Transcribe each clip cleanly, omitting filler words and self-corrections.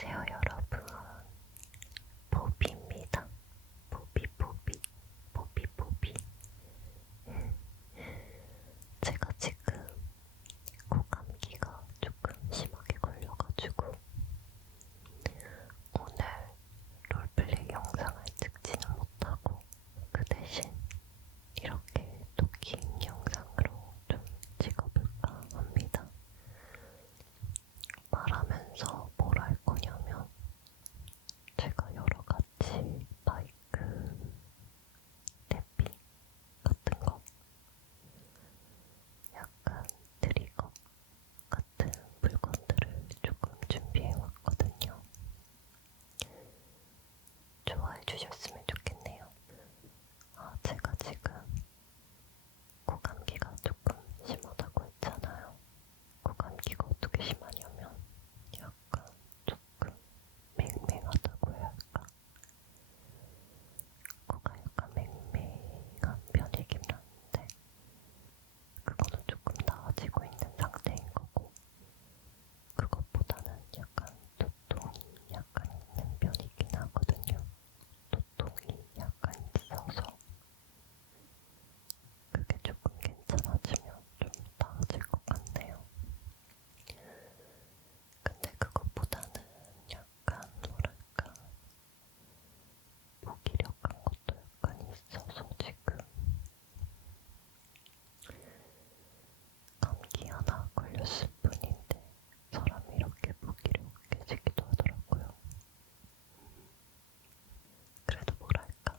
안녕하세요, 여러분. 보비입니다. 보비. 제가 지금 고감기가 조금 심하게 걸려가지고 오늘 롤플레이 영상을 찍지는 못하고 그 대신 이렇게 토킹 영상으로 좀 찍어볼까 합니다. 말하면서 뭘 할 거냐면 제가 여러 가지 마이크 탭핑 같은 거, 약간 트리거 같은 물건들을 조금 준비해 왔거든요. 좋아해 주셨으면 좋겠네요. 제가 지금 고감기가 조금 심하다고 했잖아요. 고감기가 어떻게 심하냐면 약간 조금 맹맹하다고 해야 할까? 코가 약간 맹맹한 편이긴 한데 그거는 조금 나아지고 있는 상태인 거고 그것보다는 약간 두통이 약간 있는 편이긴 하거든요. 두통이 약간 있어서 그게 조금 괜찮아지면 좀 나아질 것 같네요. 근데 그것보다는 약간 뭐랄까 무기력한 것도 약간 있어서 지금 감기 하나 걸렸을 뿐인데 사람이 이렇게 무기력해지기도 하더라고요. 그래도 뭐랄까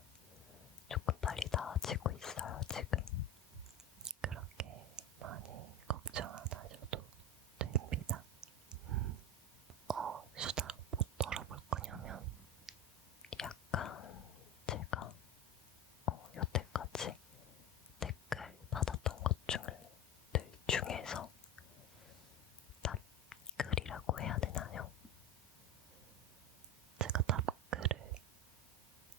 조금 빨리 나아지고 있어요 지금. 그렇게 많이 걱정 안 하셔도 됩니다. 수다 뭐 떨어볼 거냐면 약간 제가 여태까지 댓글 받았던 것 중에서 답글이라고 해야 되나요? 제가 답글을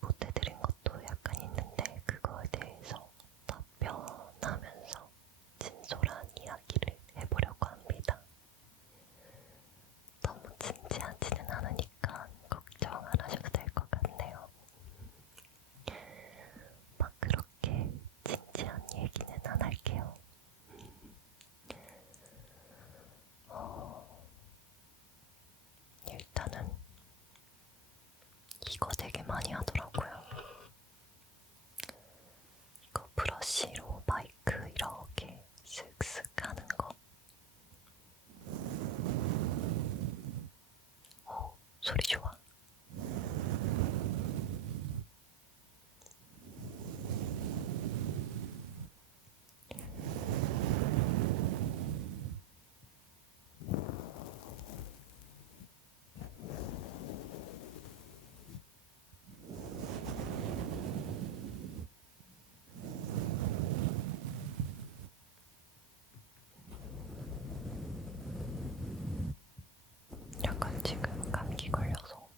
못해드린 것도 약간 있는데 그거에 대해서 답변하면서 진솔한 이야기를 해보려고 합니다. 너무 진지하지는 않으니까 걱정 안 하셔도 될 것 같네요. 막 그렇게 진지한 얘기는 안 할게요. 일단은 이거 되게 많이 하더라고요. 이거 브러쉬로 마이크 이렇게 슥슥 하는 거. 소리 좋아. 약간 지금 감기 걸려서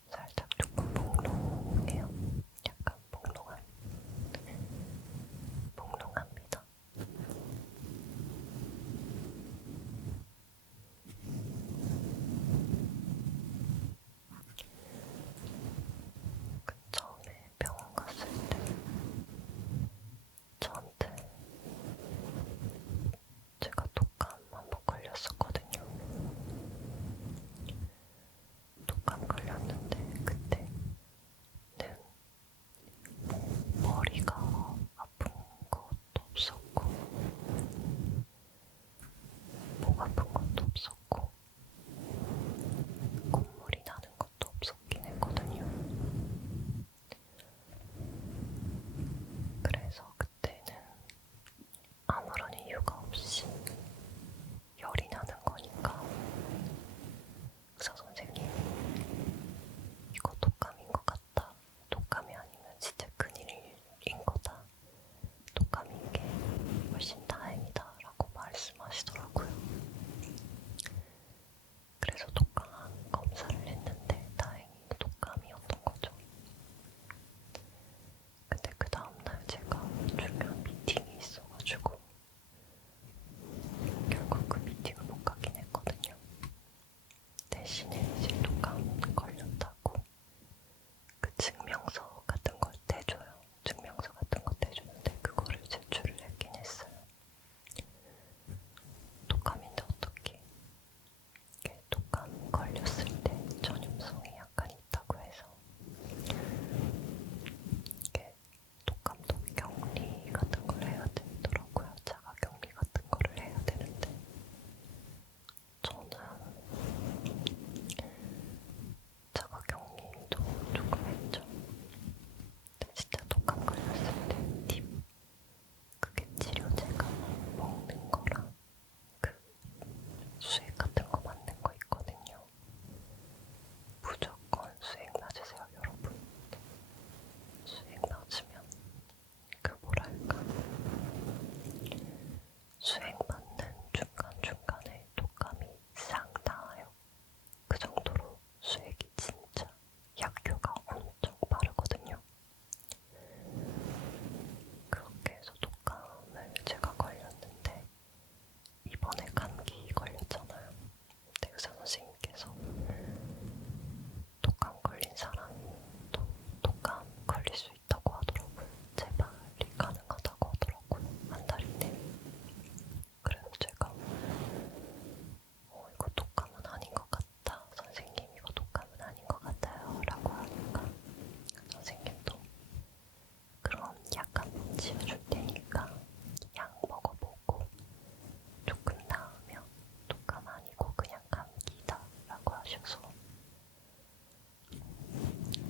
계셔서.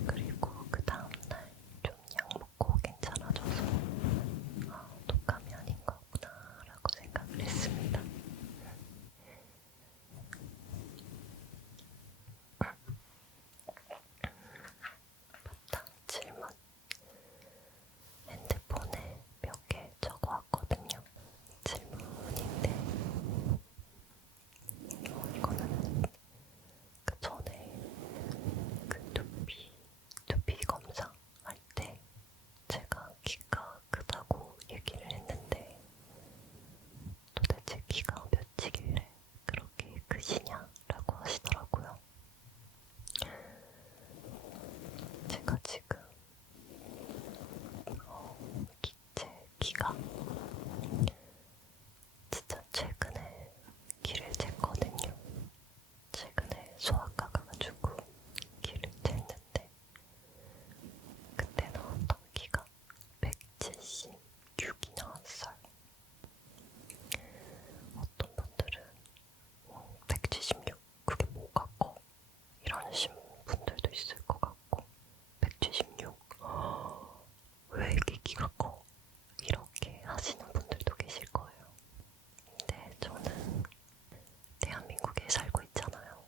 그리고 그 다음날 좀 약 먹고 괜찮아져서 독감이 아닌 거구나 라고 생각을 했습니다. 맞다, 질문. 핸드폰에 몇 개 적어왔거든요. 질문인데 이거는 그 전에 그 두피 검사할 때 제가 키가 크다고 얘기를 했는데 도대체 키가 몇이길래 그렇게 크시냐라고 하시더라고요. 제가 지금 제 키가 진짜 최근에 키를 쟀거든요. 최근에 소아과 가가지고 키를 쟀는데 그때 나왔던 키가 176이 나왔어요. 어떤 분들은 176 그게 뭐가 커? 이러신 분들도 있을 것 같고 176 왜 이렇게 키가 커? 이렇게 하시는 분들도 계실 거예요. 근데 저는 대한민국에 살고 있잖아요.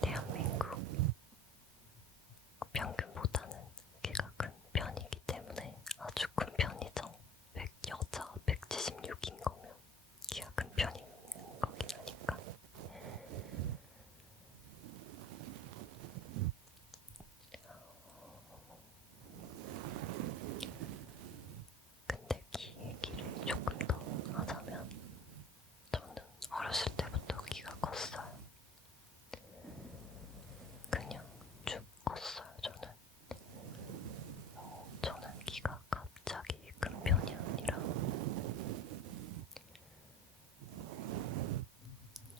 대한민국 평균보다는 키가 큰 편이기 때문에 아주 큰 편이죠. 여자 176인 거면 키가 큰 편인 거긴 하니까. 근데 키 얘기를 조금 더 하자면 저는 어렸을 때부터 키가 컸어요. 그냥 쭉 컸어요, 저는. 저는 키가 갑자기 큰 편이 아니라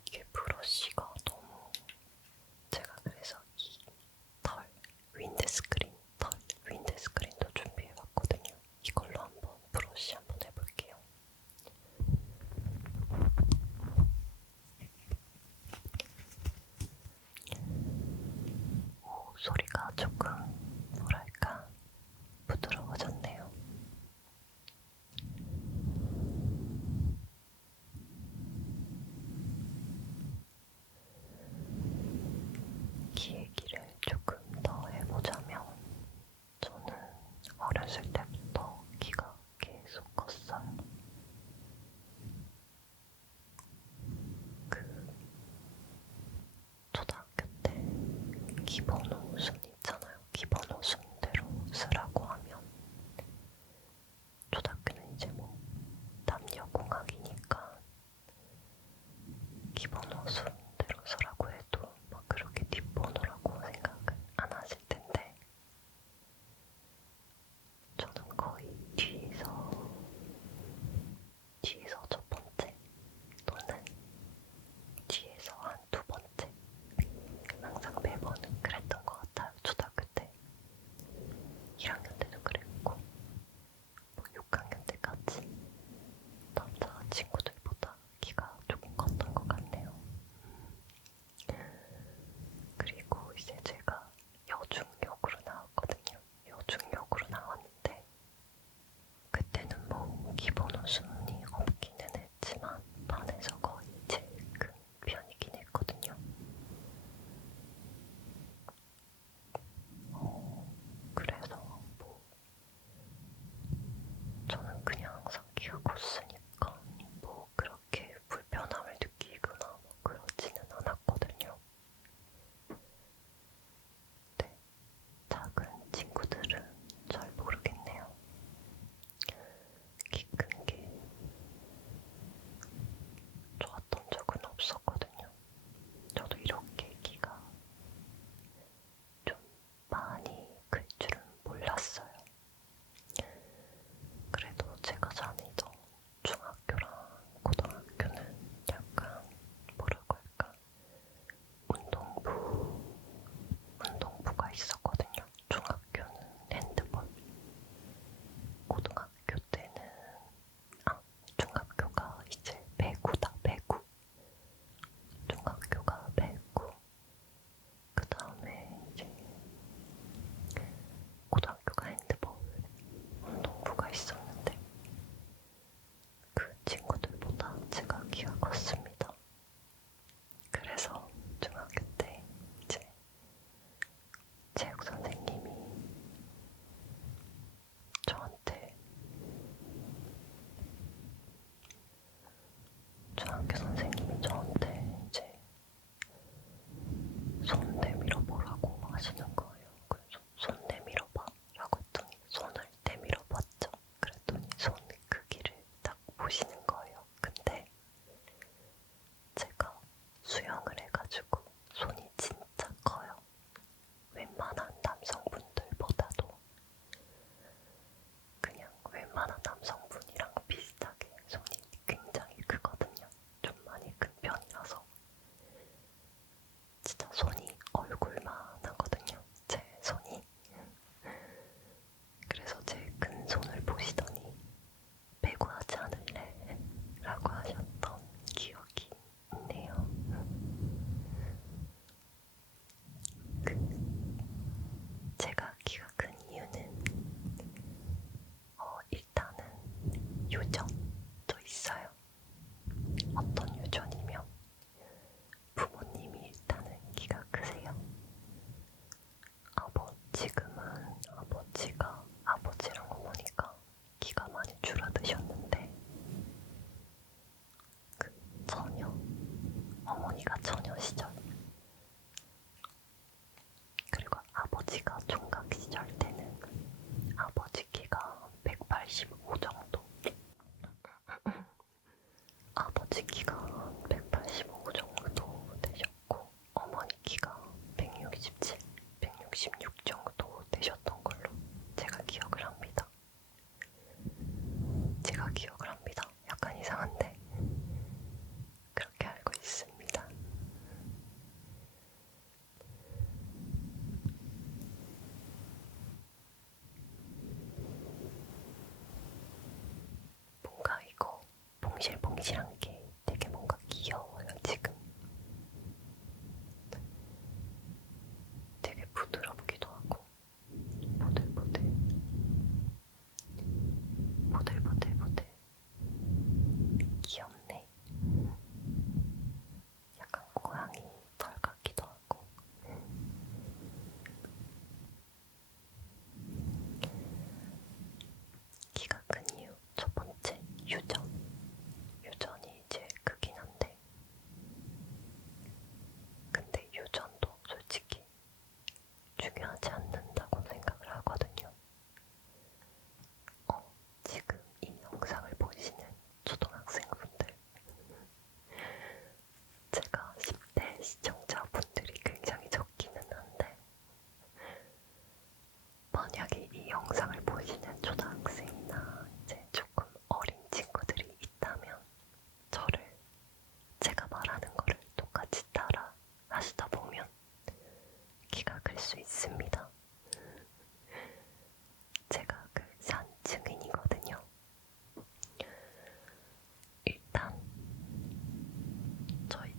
이게 브러쉬가 너무 제가 그래서 이 윈드스크린도 준비해봤거든요. 이걸로 한번 브러쉬 한번 해볼게요. 오, 소리가 조금 뭐랄까 부드러워졌네요. 키 얘기를 조금 더 해보자면 저는 어렸을 때부터 키가 계속 컸어요. 그 초등학교 때 기본 옷은 있잖아요. 기본 옷은 대로 쓰라고 하면 초등학교는 이제 뭐 남녀공학이니까 기본 옷은 대로 쓰라고 해도 막 그렇게 뒷번호라고 생각을 안 하실 텐데 저는 거의 뒤에서 첫 번째 또는 뒤에서 한 두 번째 항상 매번 그랬던 것 같아요. 초등학교 때 1학년 때도 그랬고 뭐 6학년 때까지 남자 친구들보다 키가 조금 컸던 것 같네요.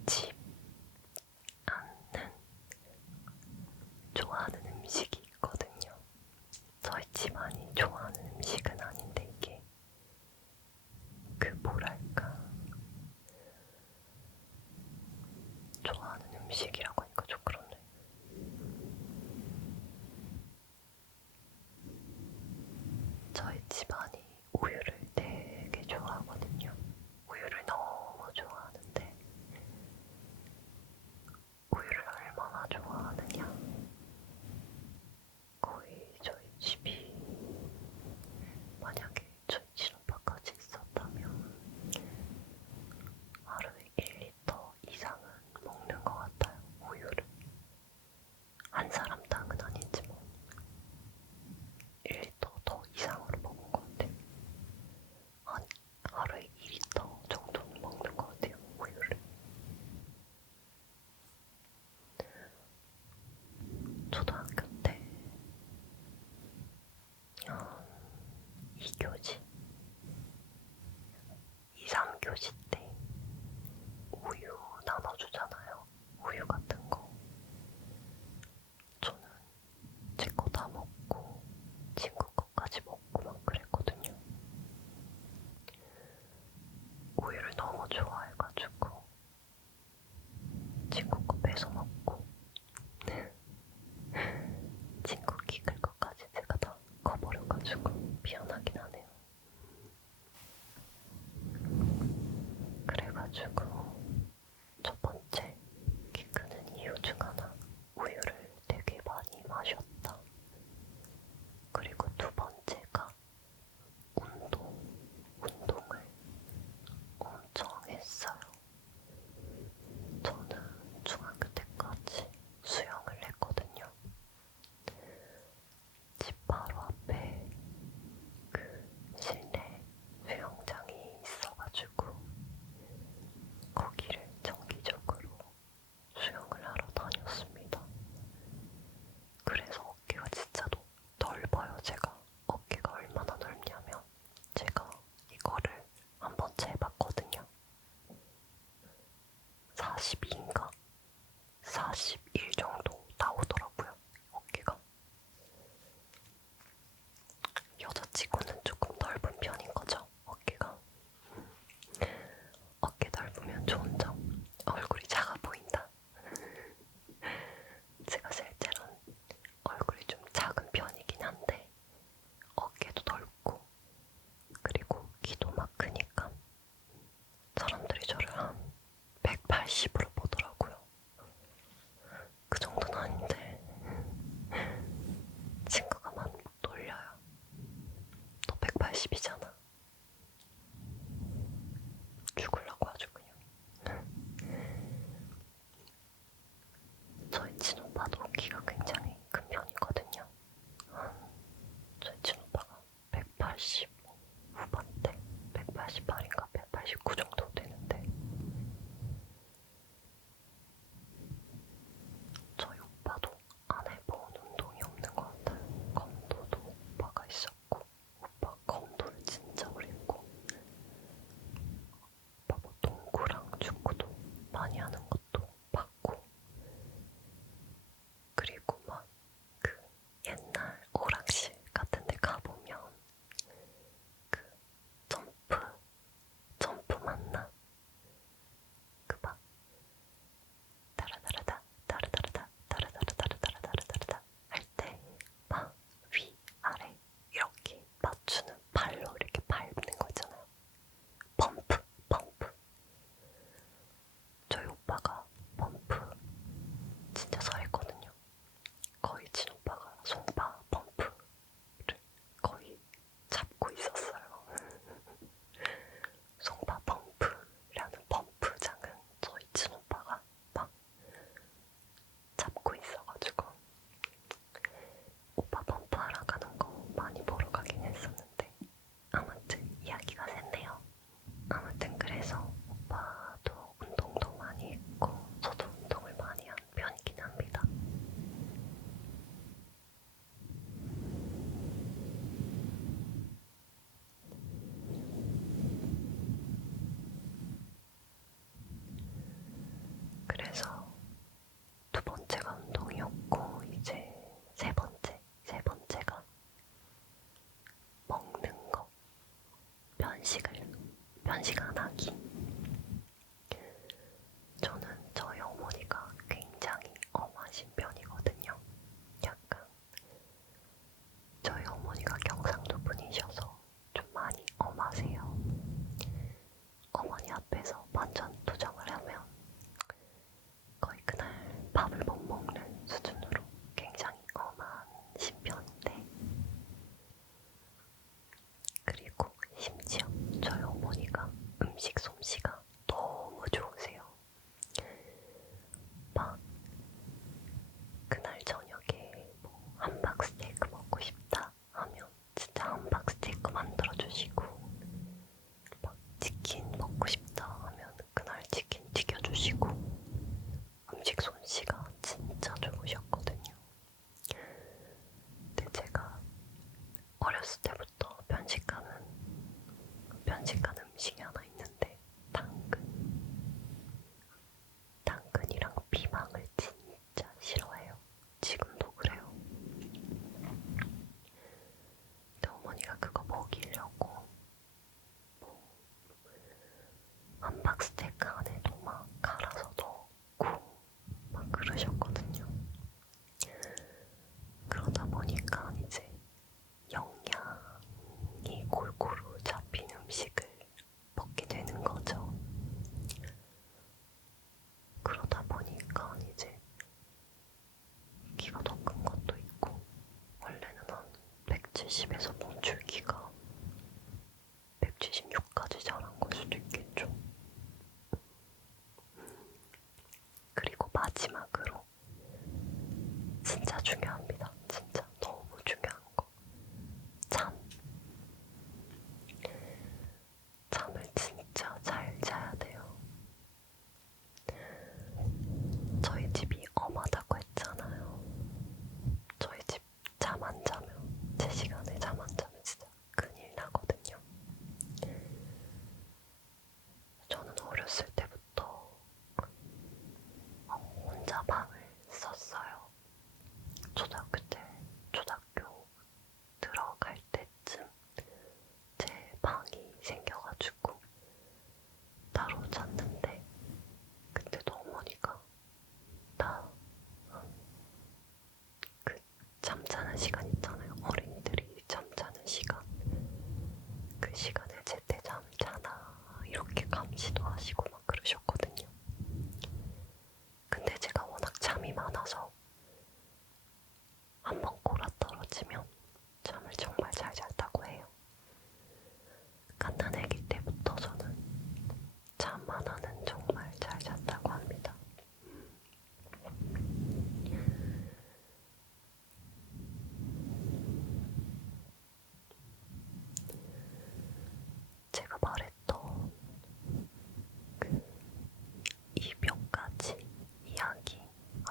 집 안는 좋아하는 음식이 있거든요. 저희 집안이 좋아하는 음식은 아닌데 이게 그 뭐랄까 좋아하는 음식이라고 하니까 좀 그렇네. 저희 집안이 우유를 되게 좋아하거든요. 우유를 너무 좋아하는데 우유를 얼마나 좋아하느냐? 거의 저희 집이 만약에 저희 친오빠까지 있었다면 하루에 1리터 이상은 먹는 것 같아요. 편식 안 하기. 저는 저희 어머니가 굉장히 엄하신 편이거든요. 약간 저희 어머니가 경상도 분이셔서 좀 많이 엄하세요. 어머니 앞에서 반찬 투정을 하면 거의 그날 밥을 못 먹는 수준으로 굉장히 엄하신 편인데, 그리고 심지어 저희 어머니가 음식 솜씨가 너무 좋으세요. 막 그날 저녁에 뭐 함박스테이크 먹고 싶다 하면 진짜 함박스테이크 만들어주시고, 막 치킨 먹고 싶다 하면 그날 치킨 튀겨주시고, 음식 솜씨가 진짜 좋으셨거든요. 근데 제가 어렸을 때부터 편식하는 음식이 하나 있는데, 당근이랑 피망을 진짜 싫어해요. 지금도 그래요. 근데 어머니가 그거 먹이려고 뭐 함박스테이크 안에도 막 갈아서 넣고 막 그러셨거든요. 그러다 보니까 이제 영양이 골고루 잡힌 음식을 먹게 되는 거죠. 그러다 보니까 이제 키가 더 큰 것도 있고, 원래는 한 170에서 멈출기가 176까지 자란 걸 수도 있겠죠. 그리고 마지막으로 진짜 중요합니다. 진짜 너무 중요한 거. 잠을 진짜 잘 자야 돼요. 저희 집이 엄하다고 했잖아요. 저희 집 잠 안 자면, 제 시간에 잠 안 자면 진짜 큰일 나거든요. 저는 어렸을 때부터 혼자 방을 썼어요. 초등학교 들어갈 때쯤 제 방이 생겨가지고 따로 잤는데, 그때도 어머니가 나 그 잠자는 시간 있잖아요. 어린이들이 잠자는 시간. 그 시간에 제때 잠을 자나 이렇게 감시도 하시고 막 그러셨거든요. 근데 제가 워낙 잠이 많아서 한번 골아 떨어지면 잠을 정말 잘 잤다고 해요. 갓난 아기 때부터 저는 잠 하나는 정말 잘 잤다고 합니다. 제가 말했던 이 몇 가지 이야기,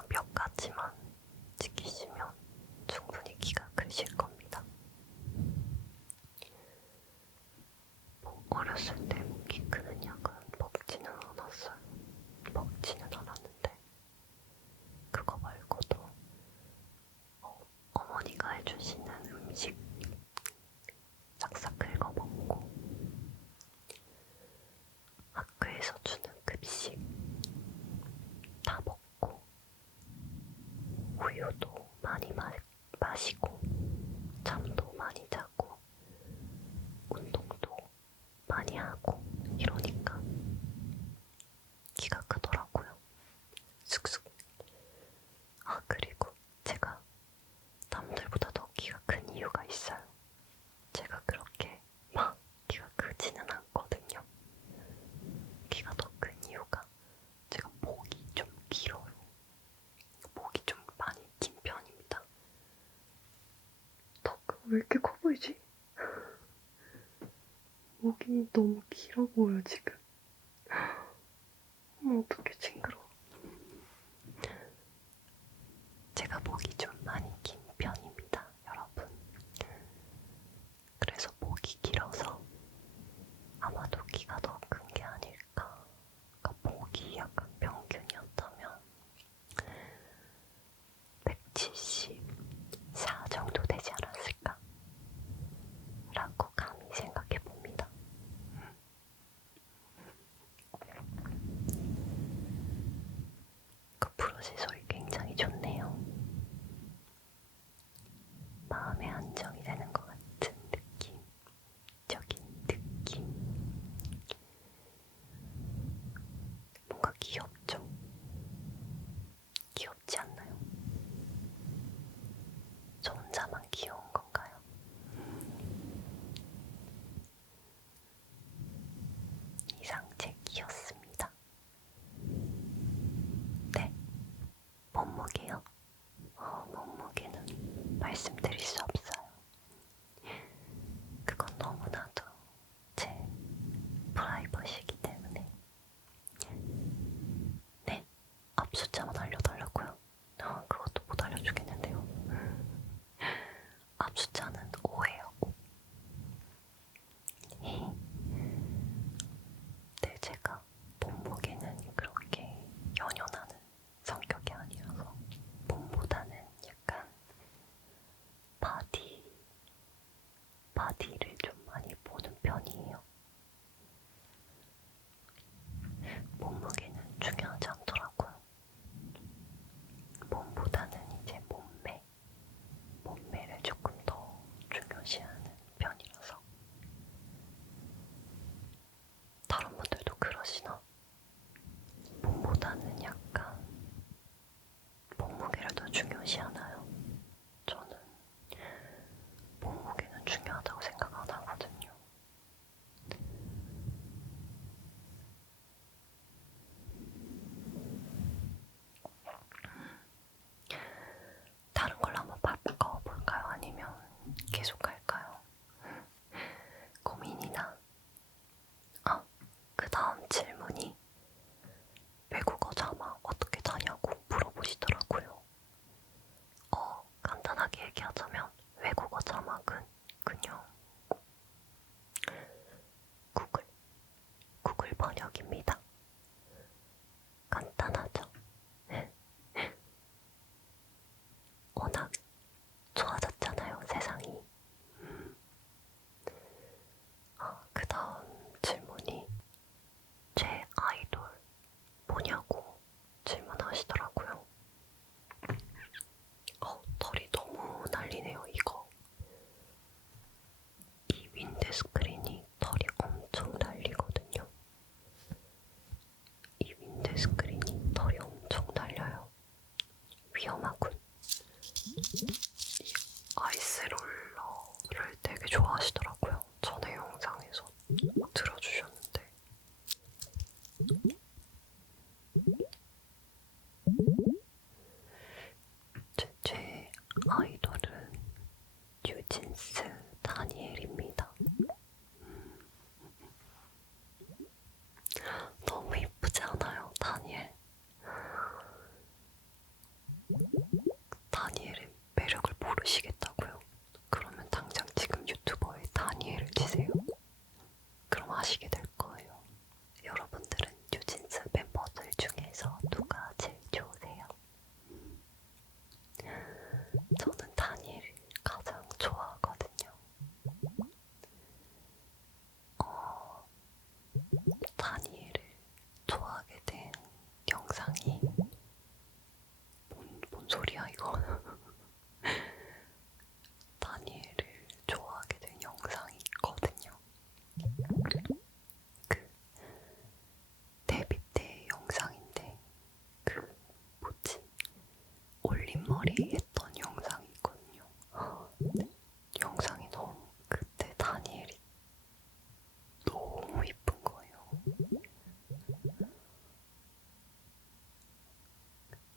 몇 가지만 지키시면 충분히 키가 크실 겁니다. 어렸을 때 키 크는 약은 먹지는 않았어요. 먹지는 않았는데, 그거 말고도 어머니가 해주시는 음식 싹싹 긁어 먹고, 학교에서 주는 급식 다 먹고, 우유도 많이 마시고, 잠도 많이 자고, 운동도 많이 하고 이러니까 키가 크더라고요. 쑥쑥. 그리고 제가 남들보다 더 키가 큰 이유가 있어요. 제가 그렇게 막 키가 크지는 않거든요. 키가 더 큰 이유가 제가 목이 좀 길어요. 목이 좀 많이 긴 편입니다. 왜 이렇게 커 보이지? 목이 너무 길어 보여 지금. 어떡해, 징그러워. 제가 목이 좀 많이 긴 편입니다, 여러분. 그래서 목이 길어서 아마도 키가 더 큰 게 아닐까. 그러니까 목이 약간 평균이었다면 174 정도 되지 않았을까? 라고 감히 생각해 봅니다. 버섯의 소리 굉장히 좋네요. 마음의 안정이 되는 것 같은 느낌적인 느낌. 뭔가 귀엽죠? 귀엽지 않나요? 저 혼자만 귀여운 건가요? 이상 제 키였습니다. 네, 몸무게요? 몸무게는 말씀드릴 수 없어요. 그건 너무나도 제 프라이버시이기 때문에. 네, 앞 숫자만 알려달라고요? 그것도 못 알려주겠는데요. 앞 숫자는 5예요. 5. 네, 제가 몸무게는 그렇게 연연하는 성격이 아니라서 몸보다는 약간 바디를 좀 많이 보는 편이에요. 몸무게는 중요하지 않더라고요. 몸보다는 이제 몸매를 조금 더 중요시하는 편이라서. 다른 분들도 그러시나? 몸보다는 약간 몸무게를 더 중요시하나요? 저는 몸무게는 중요하다고 생각 안 하거든요. 다른 걸로 한번 바꿔볼까요? 아니면 계속 할까요? 고민이나. 그 다음 질문이 외국어 자막 어떻게 자냐고 물어보시더라고요. 간단하게 얘기하자면 외국어 자막은 그냥 구글 번역입니다. 간단하죠? 워낙 좋아졌잖아요, 세상이. 그 다음 질문이 제 아이돌 뭐냐고 질문하시더라고요. 털이 너무 날리네요, 이거. 이 윈드스크린이 털이 엄청 날리거든요. 이 윈드스크린이 털이 엄청 날려요. 위험하군. 이 아이스롤러를 되게 좋아하시더라고요. 전에 영상에서 들어주셨는데. 제 아이돌은 뉴진스 다니엘입니다. 너무 이쁘지 않아요, 다니엘? 다니엘의 매력을 모르시겠다고요? 그러면 당장 지금 유튜버에 다니엘을 치세요. 그럼 아시게 될 거예요. 여러분들은 뉴진스 멤버들 중에서 누가 제일 좋으세요? 저는 다니엘을 가장 좋아하거든요. 다니엘을 좋아하게 된 영상이 뭔 소리야 이거? 다니엘을 좋아하게 된 영상이 있거든요. 그 데뷔 때 영상인데 뭐지? 올림머리 했던 영상이 있거든요. 영상이 너무 그때 다니엘이 너무 이쁜 거예요.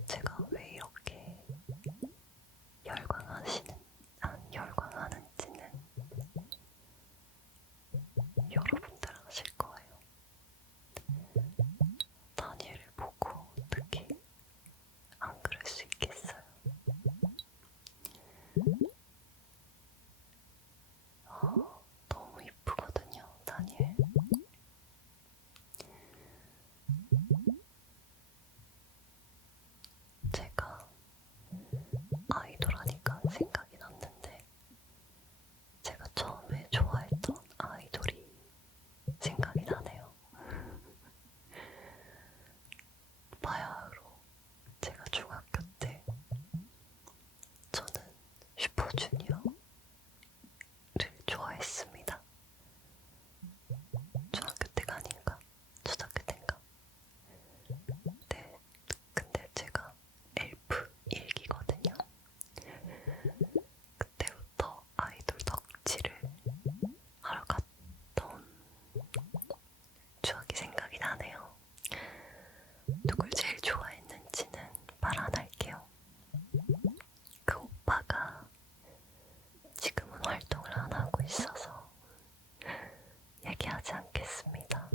제가 왜 이렇게 열광하는지는 여러분들 아실 거예요. 다니엘을 보고 어떻게 안 그럴 수 있겠어요. 누굴 제일 좋아했는지는 말 안 할게요. 그 오빠가 지금은 활동을 안 하고 있어서 얘기하지 않겠습니다.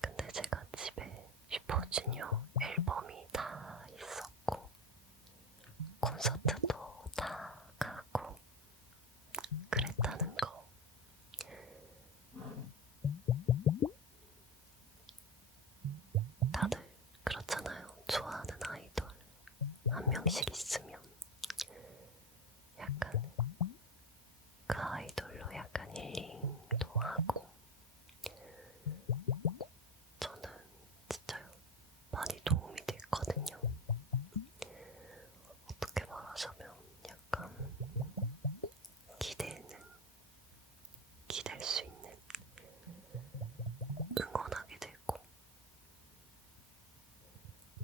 근데 제가 집에 슈퍼주니어 앨범이 다 있었고 콘서트도 다 가고 그랬다는 거. 다들 그렇잖아요. 좋아하는 아이돌 한 명씩 있으면 약간 그 아이돌로 약간 힐링도 하고. 저는 진짜요 많이 도움이 됐거든요. 어떻게 말하자면 약간 기댈 수 있는, 응원하게 되고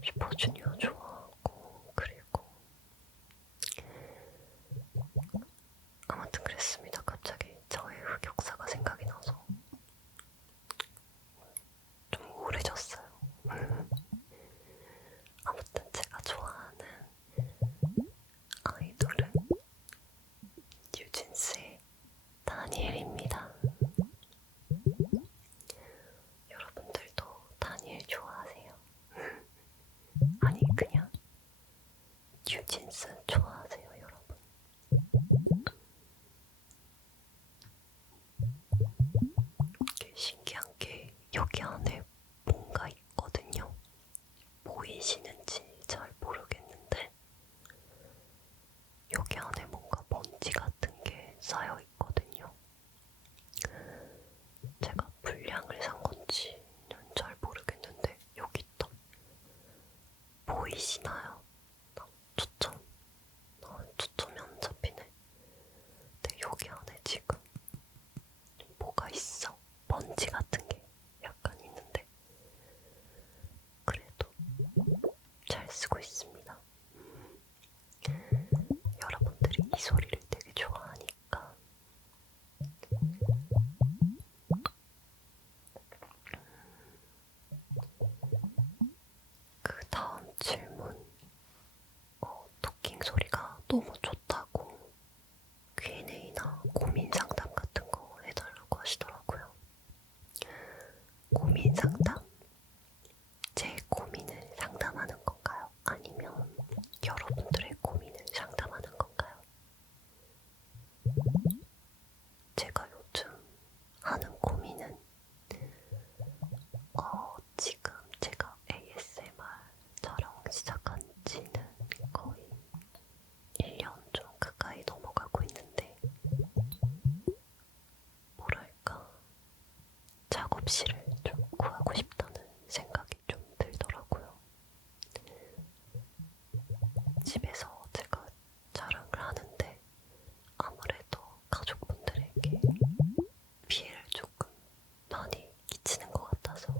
슈퍼주니어 좋아하고. 그리고 아무튼 그랬습니다. 갑자기 저의 흑역사가 생각이 나서 좀 우울해졌어요. 아무튼 제가 좋아하는 아이돌은 뉴진스의 다니엘입니다. 여러분들도 다니엘 좋아하세요? 아니 그냥 뉴진스 좋아하세요, 여러분? 신기한 게 여기 안에 뭔가 있거든요. 보이시는지 잘 모르겠는데 여기 안에 뭔가 먼지 같은 게 쌓여 있거든요. 제가 불량을 산 건지는 잘 모르겠는데 여기 있다. 보이시나요? 초점이 안 잡히네. 근데 여기 안에 지금 뭐가 있어. 먼지 같은 게 약간 있는데 그래도 잘 쓰고 있습니다. 여러분들이 이 소리를 되게 좋아하니까 그 다음 질문, 토킹 소리가 너무 좋다고 Q&A나 고민 상담 같은 거 해달라고 하시더라고요. 고민 상담? 제 고민을 상담하는 건가요? 아니면 여러분들의 고민을 상담하는 건가요? 제가 요즘 하는 고민은 지금 제가 ASMR 촬영 시작한 지는 거의 1년 좀 가까이 넘어가고 있는데 뭐랄까 작업실을 좀 구하고 싶다는 생각이 좀 들더라고요. 집에서 제가 촬영을 하는데 아무래도 가족분들에게 피해를 조금 많이 끼치는 것 같아서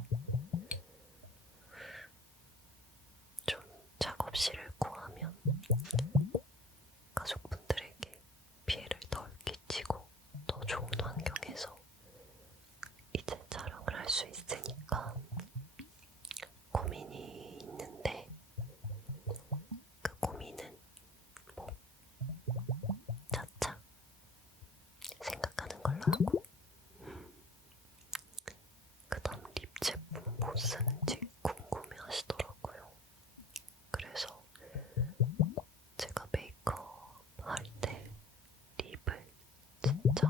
좀 작업실을 구하면 가족분들에게 피해를 덜 끼치고 더 좋은 환경에서 이제 촬영을 할 수 있으니까 고민이 있는데 그 고민은 뭐 차차 생각하는 걸로 하고 그 다음 립 제품 뭐 쓰는지 궁금해 하시더라고요. 그래서 제가 메이크업 할 때 립을 진짜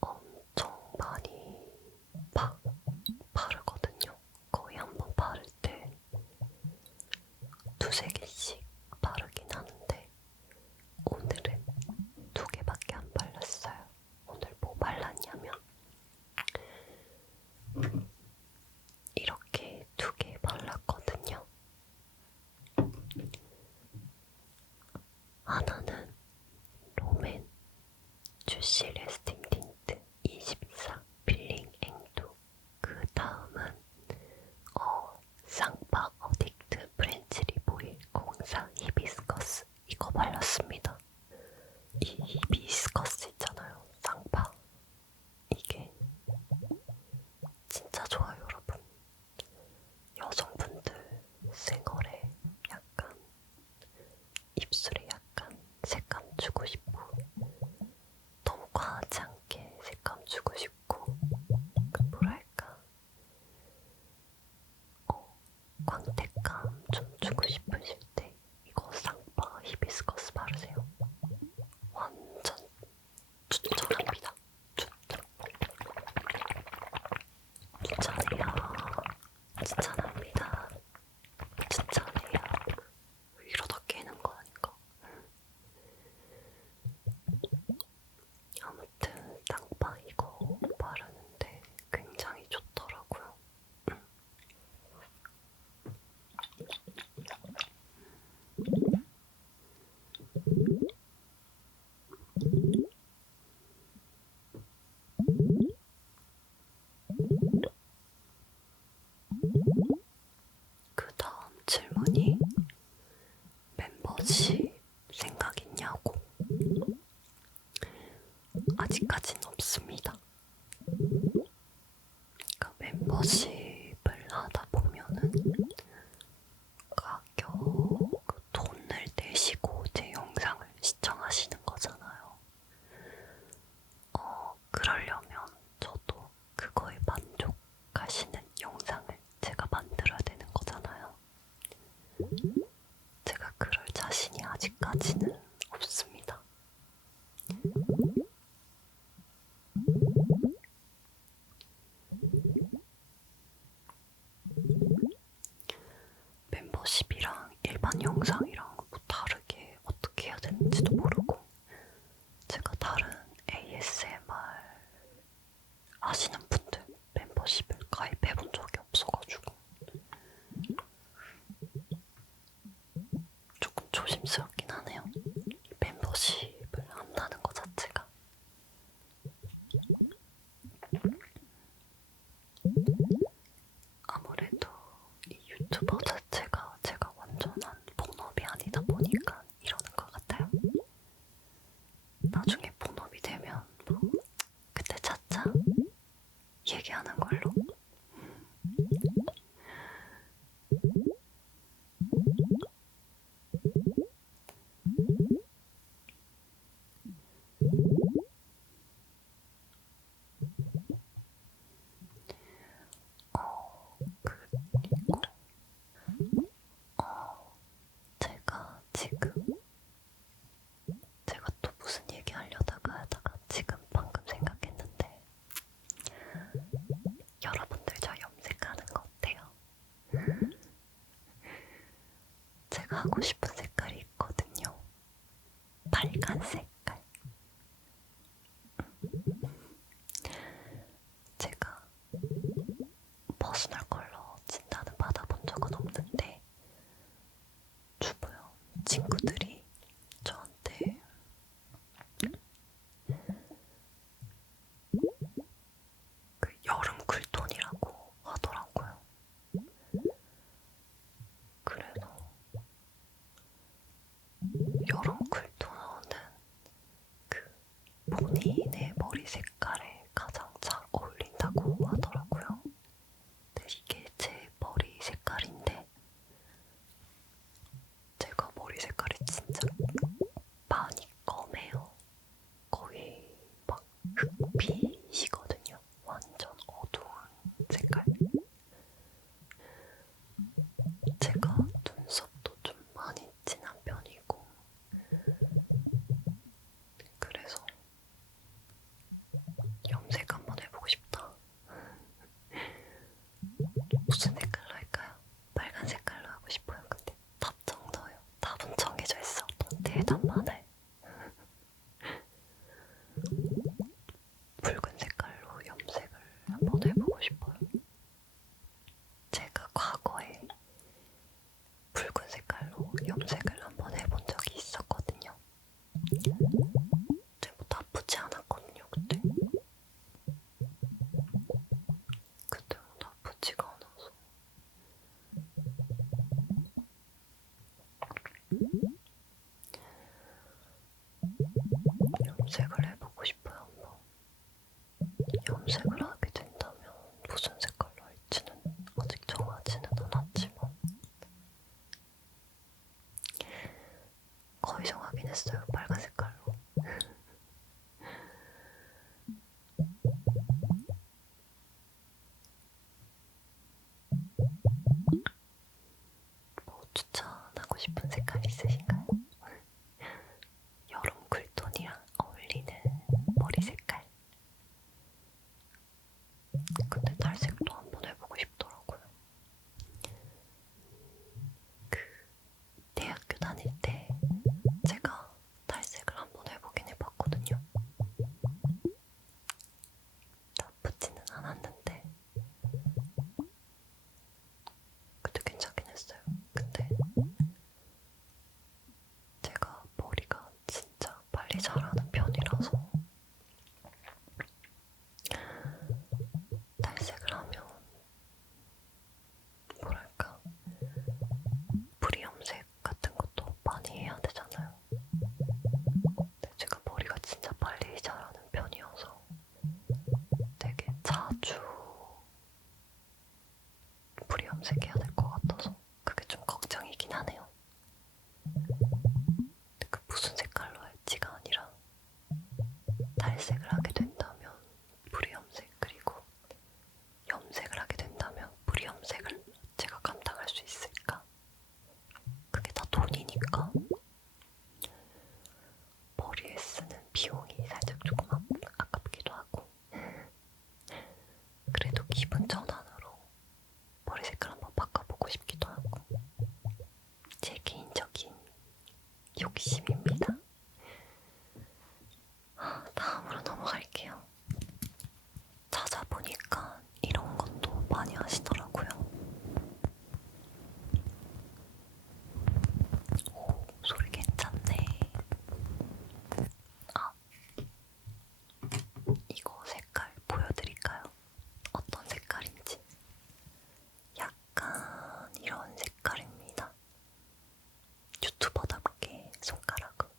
엄청 많이 바르거든요. 거의 한 번 바를 때 두세 개씩 바르긴 하는데 오늘은 2개밖에 안 발랐어요. 오늘 뭐 발랐냐면 광택감 좀 주고 싶으실 때 이거 쌍파 히비스커스 바르세요. 완전 추천합니다. 추천해요. 추천합니다. 추천해요. 이러다 깨는 거 아닌가? 아무튼 쌍파 이거 바르는데 굉장히 좋더라고요. 그 다음 질문이 멤버십 생각 있냐고. 아직까진 없습니다. 그러니까 멤버십을 하다 보면은 가격 그 돈을 내시고 제 영상을 시청하시는 거잖아요. 그러려면 저도 그거에 만족하시는 영상을 제가 만들어야 되는 거잖아요. 제가 그럴 자신이 아직까지는 없습니다. 멤버십이랑 일반 영상이랑 뭐 다르게 어떻게 해야 되는지도 모르고 제가 다른 ASMR 아시는 분들 멤버십을 가입해 본 적이 없어가지고 조금 조심스럽긴 하네요. 멤버십을 한다는 것 자체가. 아무래도 이 유튜버 자체가 제가 완전한 본업이 아니다 보니까 이러는 것 같아요. 나중에 본업이 되면 뭐 그때 차차 얘기하는 걸로. 그리고 제가 지금 제가 또 무슨 얘기 하려다가 하다가 지금 방금 생각했는데 여러분들 저 염색하는 거 어때요? 제가 하고 싶은 색깔이 있거든요. 빨간 색깔. 제가 퍼스널 컬러 진단은 받아본 적은 없는데 주변 친구들이 저한테 그 여름 쿨톤이라고 하더라고요. 그래서 여름 쿨톤은 그 본인의 머리 색깔에 가장 잘 어울린다고 하더라고요. 근데 이게 제 머리 색깔인데 제가 머리 색깔이 진짜 많이 검해요. 거의 막 흑빛이거든요. 완전 어두운 색깔. 제가 눈썹도 좀 많이 진한 편이고 그래서 염색 한번 해보고 싶다. 무슨 색깔로 할까요? 빨간 색깔로 하고 싶어요. 근데 답 정도요. 답은 정해져 있어. 너무 대답만 해. 붉은 색깔로 염색을 한번 해보고 싶어요. 제가 과거에 붉은 색깔로 염색을 한번 해본 적이 있었거든요. 근데 뭐 나쁘지 않았거든요, 그때. 그때 뭐 나쁘지가 않아서. 염색을 해보고 싶어요, 한번. 염색을 하게 된다면 무슨 색깔로 할지는 아직 정하지는 않았지만 거의 정하긴 했어요. 빨간 색깔로. 염색해야 될 것 같아서 그게 좀 걱정이긴 하네요. 근데 그 무슨 색깔로 할지가 아니라 탈색을 하게 된다면 뿌리염색, 그리고 염색을 하게 된다면 뿌리염색을 제가 감당할 수 있을까? 그게 다 돈이니까 머리에 쓰는 비용이 살짝 조금 아깝기도 하고, 그래도 기분 전환으로 머리 색깔 한번 바꿔보고 싶기도 하고, 제 개인적인 욕심입니다. 다음으로 넘어갈게요. 찾아보니까 이런 것도 많이 하시더라고요. 오, 소리 괜찮네. 아, 이거 색깔 보여드릴까요? 어떤 색깔인지. 약간 이런 색깔입니다. 유튜버답게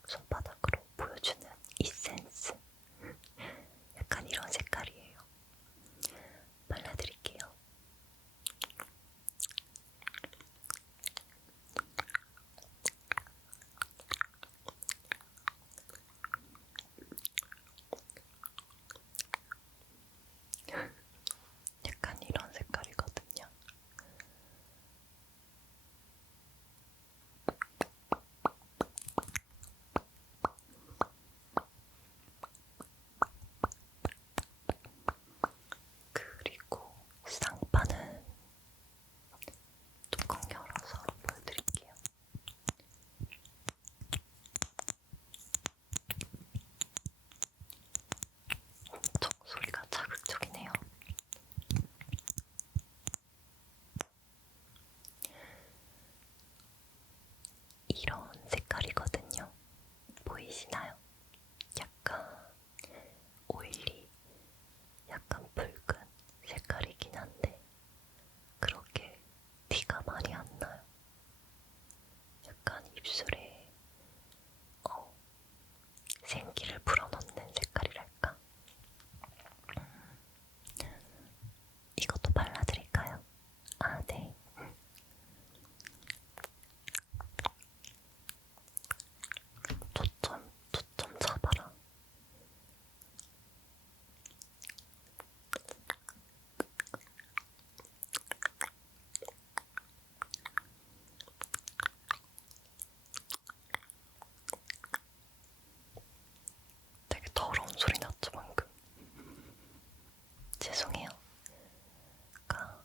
손바닥으로 보여주는 이센스. 약간 이런 색깔이에요. 발라드릴게요. 약간 이런 색깔이거든요. 그리고 쌍파는 뚜껑 열어서 보여드릴게요. 엄청 소리가 자극적이네요. 이런 색깔이거든요. 보이시나요? 약간 오일이 약간 붉은 색깔이긴 한데 그렇게 티가 많이 안 나요. 약간 입술에 생기를 불어넣는 색깔이랄까? 이것도 발라드릴까요? 아, 네. 초점 잡아라. 되게 더러운 소리 났죠, 방금? 죄송해요. 아까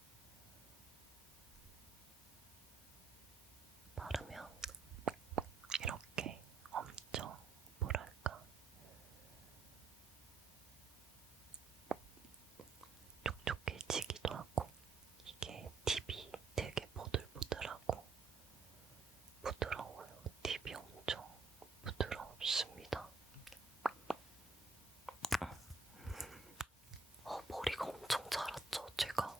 바르면 이렇게 엄청 뭐랄까 촉촉해지기도 하고, 이게 팁이 되게 보들보들하고 부드러워요. 팁이 엄청 부드럽습니다. 머리가 엄청 자랐죠, 제가.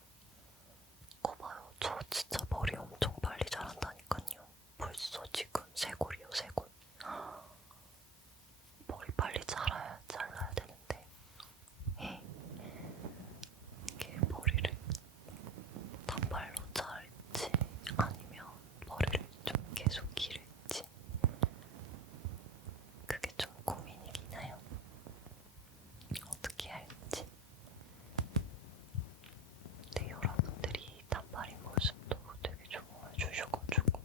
거 봐요. 저 진짜 머리 엄청 빨리 자란다니까요. 벌써 지금 쇄골이요, 쇄골. 머리 빨리 잘라야 되는데. 이게 머리를 단발로 자를지 아니면 머리를 좀 계속 기를지 그게 좀 고민이긴 해요. 어떻게 할지. 근데 여러분들이 단발인 모습도 되게 좋아해 주셔가지고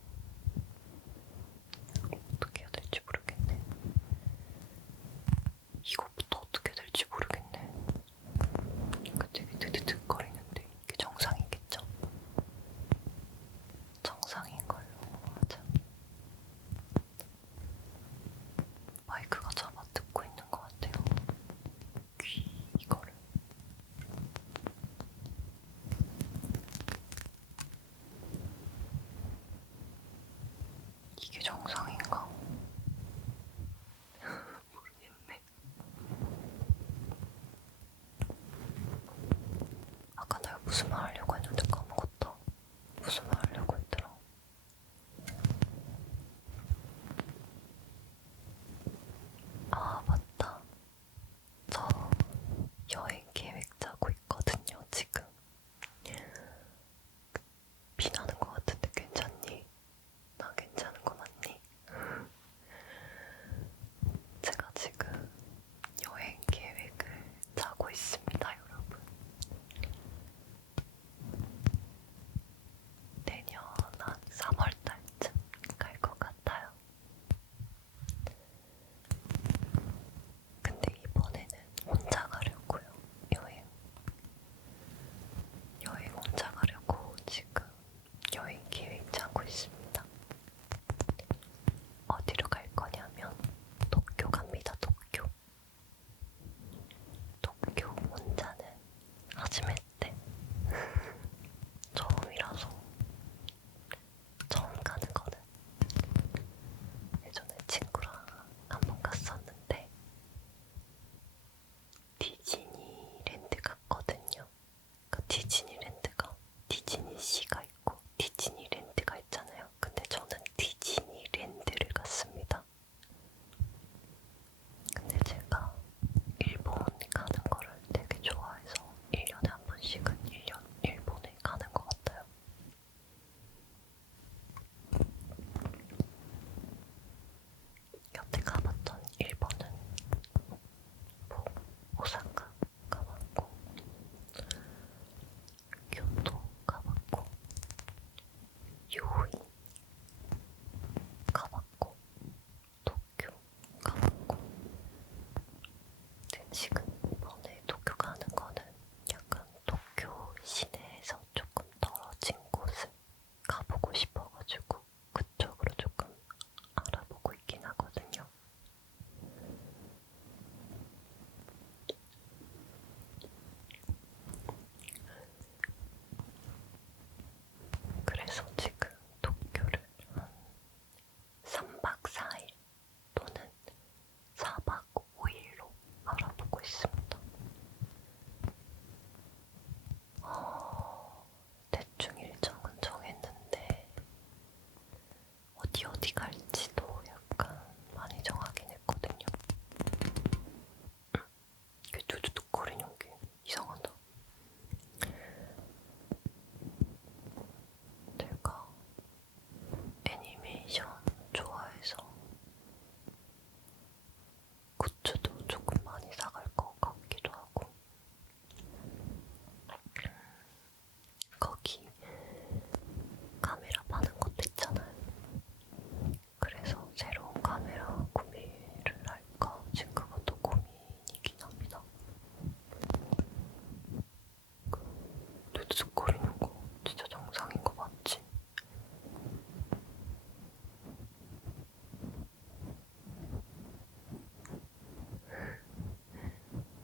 어떻게 해야 될지 모르겠네. 이것부터 어떻게 될지 모르겠네. 이거 되게 드득거리는데 이게 정상이겠죠? 정상인걸요. 맞아. 마이크가 잡아 듣고 있는 것 같아요. 이거를. 이게 정상인가? 모르겠네. 아까 내가 무슨 말 하려고 했는데 까먹었다. 무슨 말 하려고 했더라. 아, 맞다. 저 여행 계획 짜고 있거든요, 지금. 요이 가봤고 도쿄 가봤고 근데 지금 이번에 도쿄 가는 거는 약간 도쿄 시내에서 조금 떨어진 곳을 가보고 싶어가지고 그쪽으로 조금 알아보고 있긴 하거든요. 그래서 지금 도쿄를 한 3박 4일 또는 4박 5일로 알아보고 있습니다. 대충 일정은 정했는데 어디 갈지도 약간 많이 정하긴 했거든요. 이게 뚜두둑거리는 게 이상하다. 제가 애니메이션 좋아해서 굿즈도 조금 많이 사갈 것 같기도 하고 거기 카메라 파는 것도 있잖아요. 그래서 새로운 카메라 구매를 할까 지금 그것도 고민이긴 합니다. 그 두둑거리는 거 진짜 정상인 거 맞지?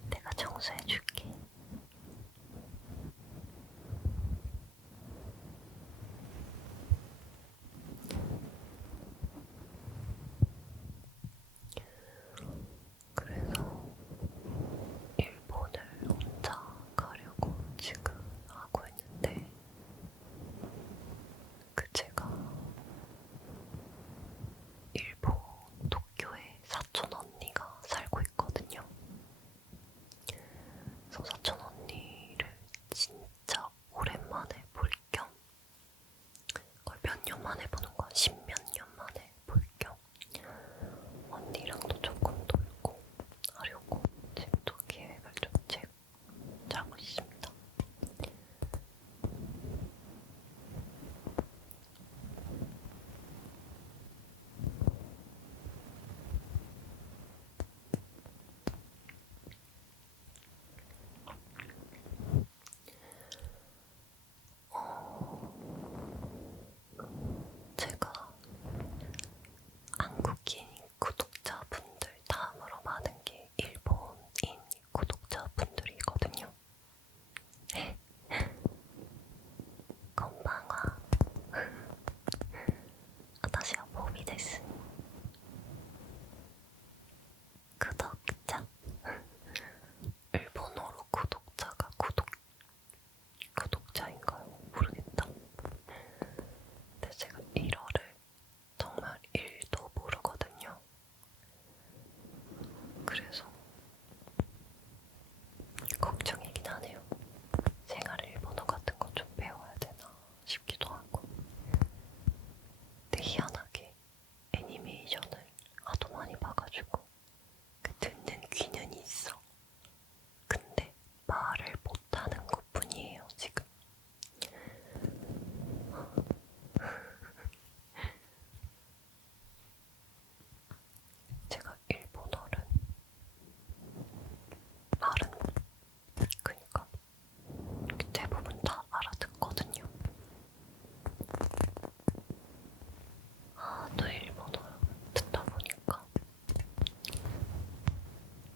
내가 청소해줄게. 그래서 일본을 혼자 가려고 지금 하고 있는데 그 제가 일본 도쿄에 사촌 언니가 살고 있거든요. 그래서 사촌 언니를 진짜 오랜만에 볼 겸 거의 몇 년 만에 보는 거야. 10몇 년 만에 볼 겸 언니랑도 조금 놀고 하려고 지금 또 계획을 좀 짜고 있습니다. 제가 한국인 구독자분들 다음으로 많은 게 일본인 구독자분들이거든요. 네. 건방와 다시 봄이 됐으니 구독자 일본어로 구독자가 구독자인가요? 모르겠다. 근데 제가 일어를 정말 1도 모르거든요. 그래서 걱정이긴 하네요. 생활 일본어 같은 거 좀 배워야 되나 싶기도 하고. 근데 희한하게 애니메이션을 하도 많이 봐가지고 그 듣는 귀는 있어. 근데 말을 못하는 것뿐이에요, 지금. 제가 일본어를 말은 그니까 대부분 다 알아듣거든요. 또 일본어 듣다 보니까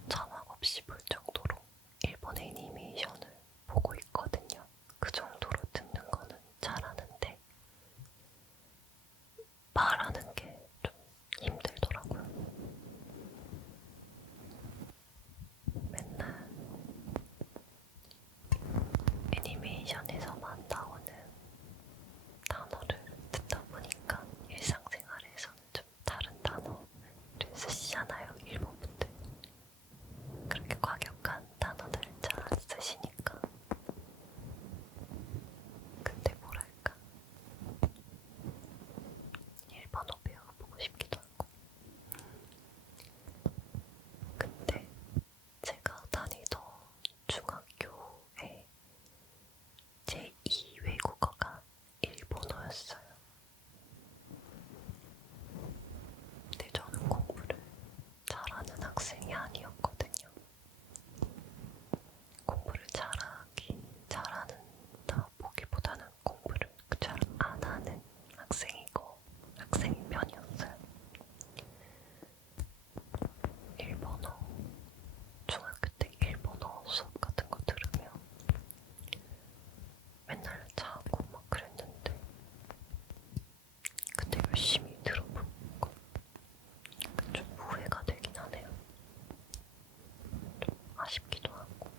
자막 없이 볼 정도로 일본 애니메이션을 보고 있거든요. 그 정도로 듣는 거는 잘하는데 말하는 게 좀 힘들더라고요. 맨날 애니메이션에서만 나오는 단어를 듣다 보니까 일상생활에서는 좀 다른 단어를 쓰시잖아요, 일본 분들. 그렇게 과격한 단어들 잘 안 쓰시니까. 근데 뭐랄까, 일본어 배워보고 싶기도 하고. 근데 제가 다니던 중학교에 제2 외국어가 일본어였어요. 열심히 들어보는 거 좀 후회가 되긴 하네요. 좀 아쉽기도 하고.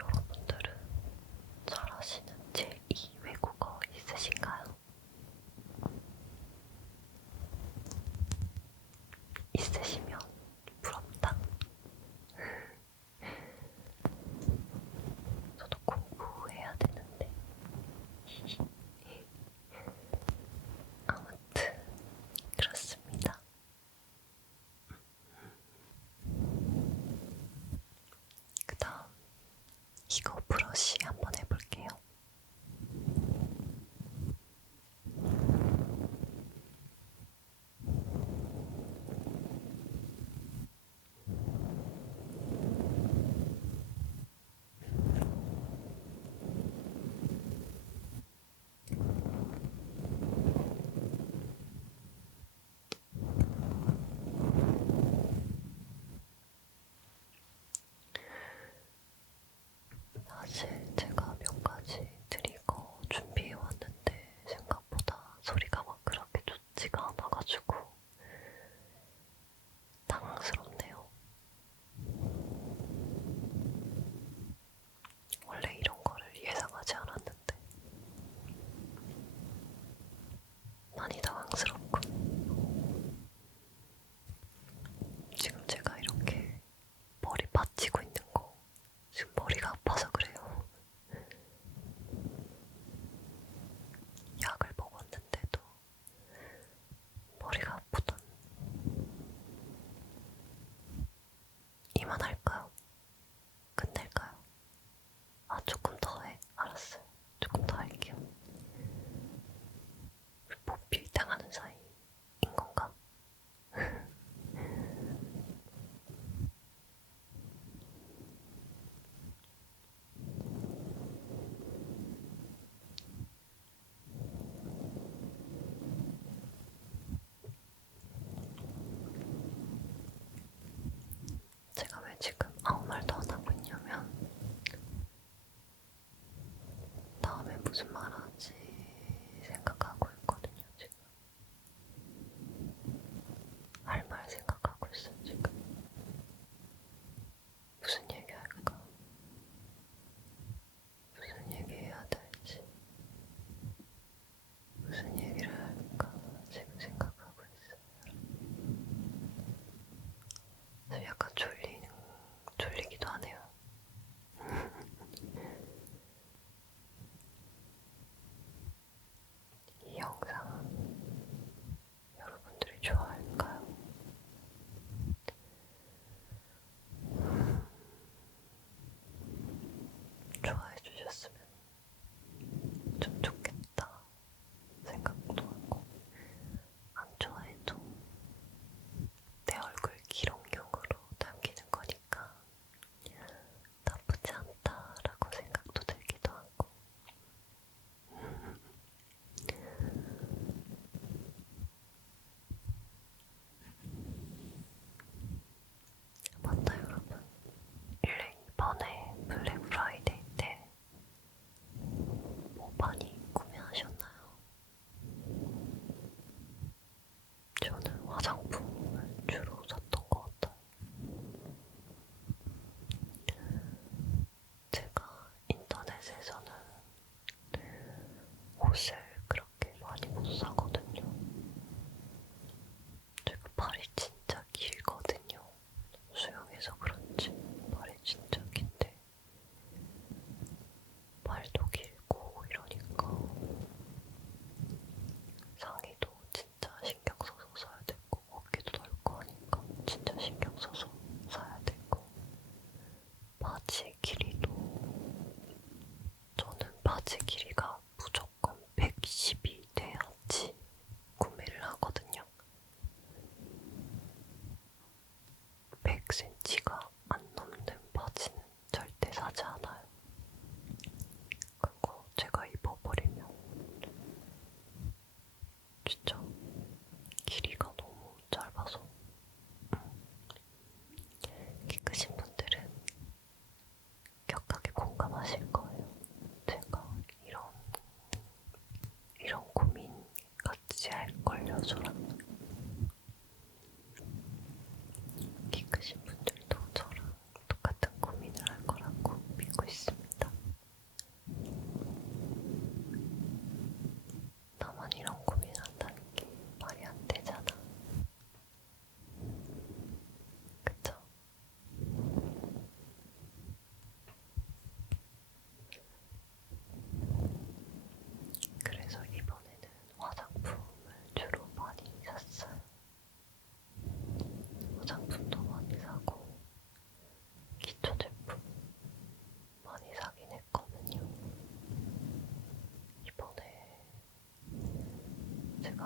여러분들은 잘하시는 제2 외국어 있으신가요? 있으시면 부럽다. 저도 공부해야 되는데. 아무튼 그렇습니다. 그 다음 이거 브러쉬 한번 해볼게요. 사실 제가 몇 가지 드리거 준비해 왔는데 생각보다 소리가 막 그렇게 좋지가 않아가지고 당황스럽네요. 원래 이런 거를 예상하지 않았는데 많이 당황스럽고 지금 제가 이렇게 머리 받치고 있는 거 지금 머리가 아파서 그래요. 약을 먹었는데도 머리가 아프던. 이만할까요? 끝낼까요? 아, 조금 더 해. 알았어요. 조금 더 할게요. 우리 뭐 빌당하는 사이인 건가? 제가 왜 지금 아무 말도 안 하고 있냐면 다음에 무슨 말 하지 생각하고 있거든요, 지금. 할 말 생각하고 있어요, 지금. 무슨 얘기 할까? 무슨 얘기 해야 될지. 무슨 얘기를 할까? 지금 생각하고 있어요. 그래서 약간 졸리기도 하네요. 이 영상은 여러분들이 좋아할까요? 좋아해 주셨으면 좀 좋겠다 생각도 하고, 안 좋아해도 내 얼굴 기록용으로 남기는 거니까 나쁘지 않다라고 생각도 들기도 하고. 맞다, 여러분. 이번에 블랙 프라이데이 때 뭐 많이 구매하셨나요? 저는 화장품을 주로 샀던 것 같아요. 제가 인터넷에서는 옷을 그렇게 많이 못 사거든요. 제가 발이 진짜 길거든요. 수영해서 그런지 발이 진짜 긴데 발도 길고 이러니까 상의도 진짜 신경 써서 사야 되고 어깨도 넓고 하니까 진짜 신경 써서 사야 되고 바지 길이도 저는 바지 길이가 무조건 110이 돼야지 구매를 하거든요. 100cm가 안 넘는 바지는 절대 사지 않아요.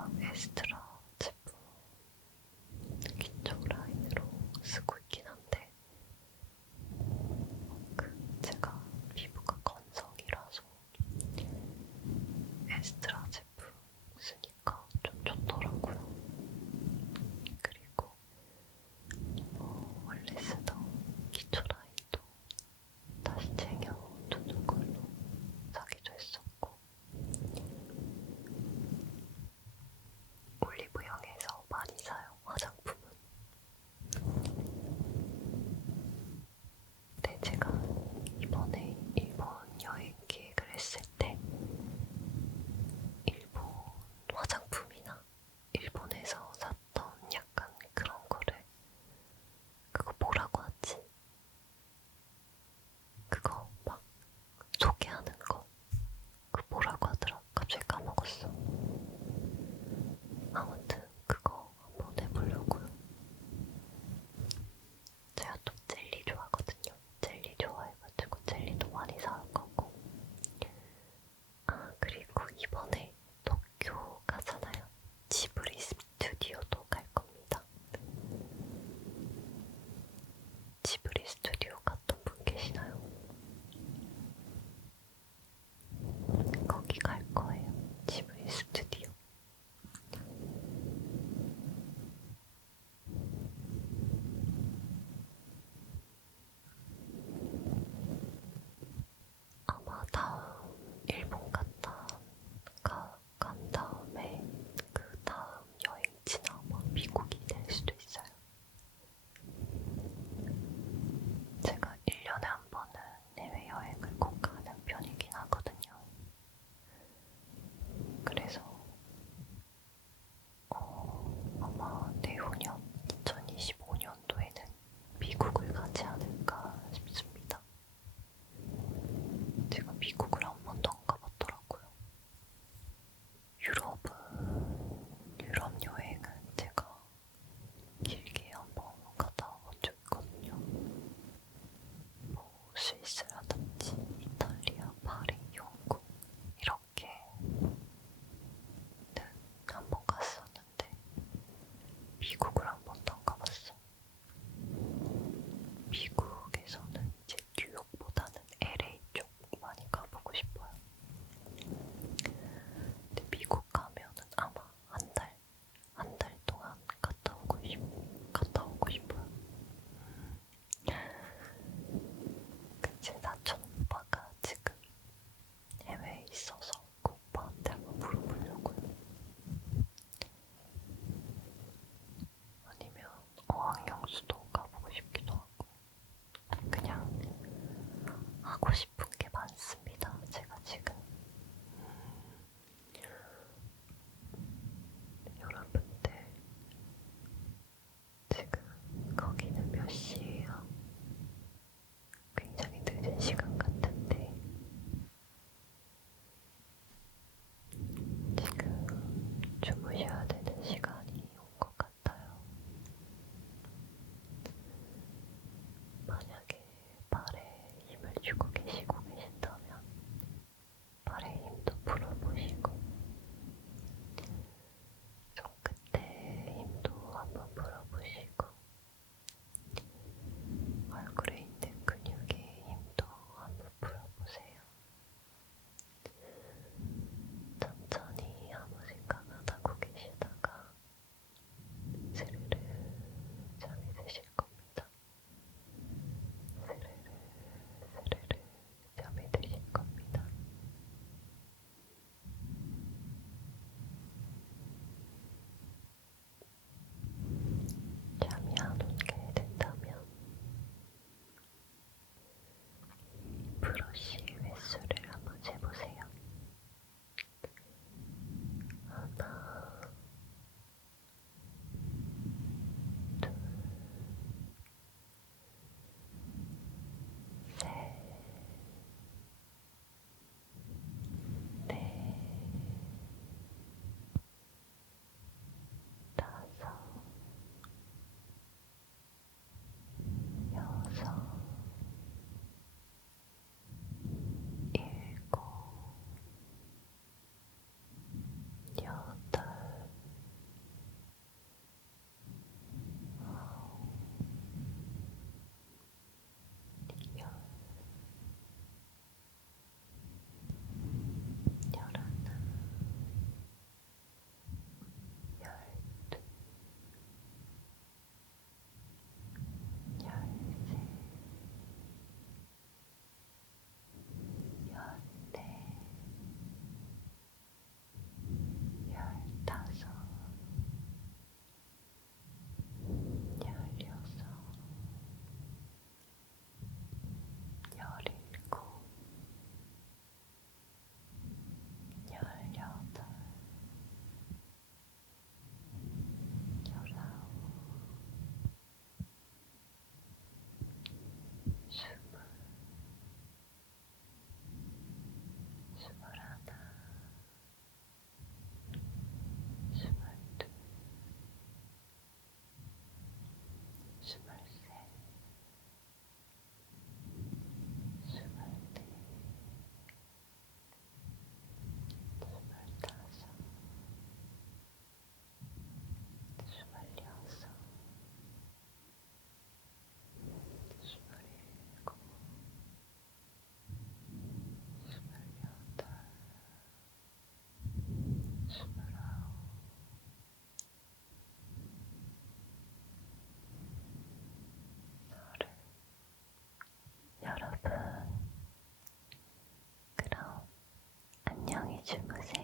제가 에스트라 제품 기초 라인으로 쓰고 있긴 한데 제가 피부가 건성이라서 에스트라 제품 쓰니까 좀 좋더라고요. 그리고 원래 쓰던 기초 라인도 다시 챙겨두는 걸로 사기도 했었고 올리브영에서 많이 사요, 화장품은. 근데 제가 이번에 일본 여행 계획을 했을 때 일본 화장품이나 일본에서 샀던 약간 그런 거를 그거 뭐라고 하지? 그거 막 소개하는 거 그 뭐라고 하더라? 갑자기 까먹었어. 아무튼 그거 한번 해보려고요. 제가 또 젤리 좋아하거든요. 젤리 좋아해가지고 젤리도 많이 사올 거고. 아, 그리고 이번에 도쿄 가잖아요. 지브리 스튜디오도 갈 겁니다. 지브리 스튜디오 갔던 분 계시나요? 거기 갈 거예요. 지브리 스튜디오. 아마 다음 일본 간 다음에 그 다음 여행지나 아마 미국이 될 수도 있어요. 제가 1년에 한 번은 해외여행을 꼭 가는 편이긴 하거든요. 그래서 아마 내후년 2025년도에는 미국을 가지 않을까 싶습니다. 제가 미국을 한 번도 안 가봤더라고요. 유럽 여행은 제가 길게 한번 갔다 온 적 있거든요. 뭐 스위스라든지 이탈리아, 파리, 영국 이렇게는 한 번 갔었는데 미국을 한 번도 안 가봤어. 미국에서는 이제 뉴욕보다는 LA 쪽 많이 가보고 싶어요. 근데 미국 가면은 아마 한 달 동안 갔다 오고 싶어요. 제 사촌 오빠가 지금 해외에 있어서 그 오빠한테 한번 물어보려고요. 아니면 어학연수도 가보고 싶기도 하고 그냥 하고 싶은 게 많습니다. 제가 지금 여러분들 지금 거기는 몇 시예요? 굉장히 늦은 시간 같은데 지금 주무셔야 되는 시간이 온 것 같아요. 만약에 발에 힘을 주고 계신다면 발에 힘도 풀어보시고 손끝에 힘도 한번 풀어보시고 얼굴에 있는 근육에 힘도 한번 풀어보세요. 천천히 아무 생각 안 하고 계시다가 스르르 잠이 드실 겁니다. 스르르 잠이 드실 겁니다. 잠이 안 오게 된다면 브러쉬 횟수를 한번 재보세요. 하나, 둘, 셋, 넷, 다섯, 여섯, 안녕히 주무세요.